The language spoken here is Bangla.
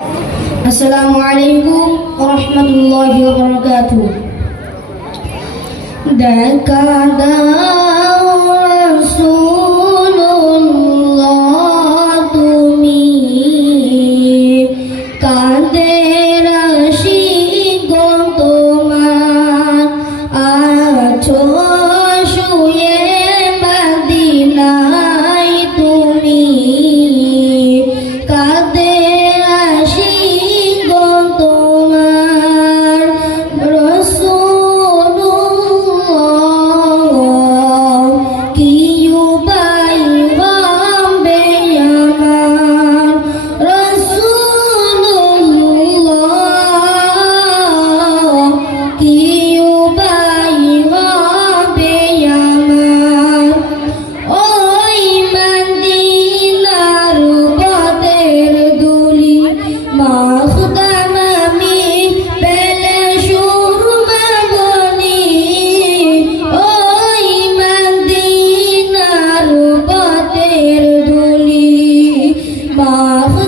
আসসালামু আলাইকুম রহমতুল্লাহ বরকাত দেখা তুমি কাঁদে บอก